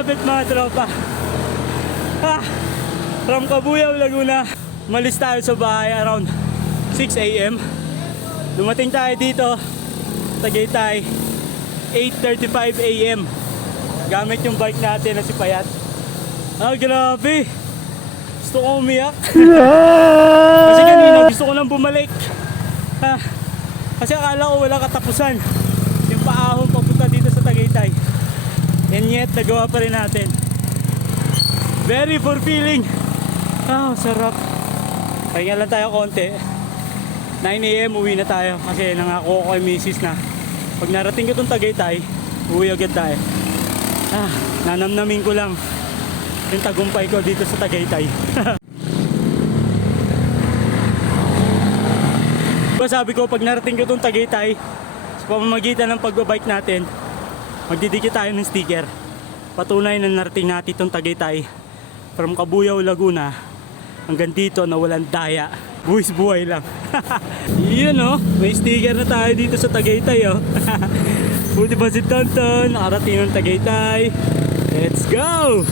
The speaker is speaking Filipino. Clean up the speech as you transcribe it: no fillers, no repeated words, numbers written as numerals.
malapit mga tropa. From Cabuyao, Laguna. Malis tayo sa bahay around 6 AM. Dumating tayo dito Tagaytay 8:35 AM gamit yung bike natin na si Payat. Grabe, gusto ko umiyak. Kasi kanina gusto ko nang bumalik. Kasi akala ko wala katapusan yung paahon papunta dito sa Tagaytay, and yet nagawa pa rin natin. Very fulfilling. Sarap. Pahinga lang tayo konti. 9 AM uwi na tayo kasi nangako ko kay misis na pag narating ko itong Tagaytay, uwi agad tayo. Nanamnamin ko lang yung tagumpay ko dito sa Tagaytay. Sabi ko pag narating ko itong Tagaytay, sa pamamagitan ng pagbabike natin, magdidikit tayo ng sticker. Patunay na narating natin itong Tagaytay from Cabuyao, Laguna hanggang dito na walang daya. Buwis buhay lang. Yun may sticker na tayo dito sa Tagaytay Buti ba si Tonton nakarating ng Tagaytay. Let's go!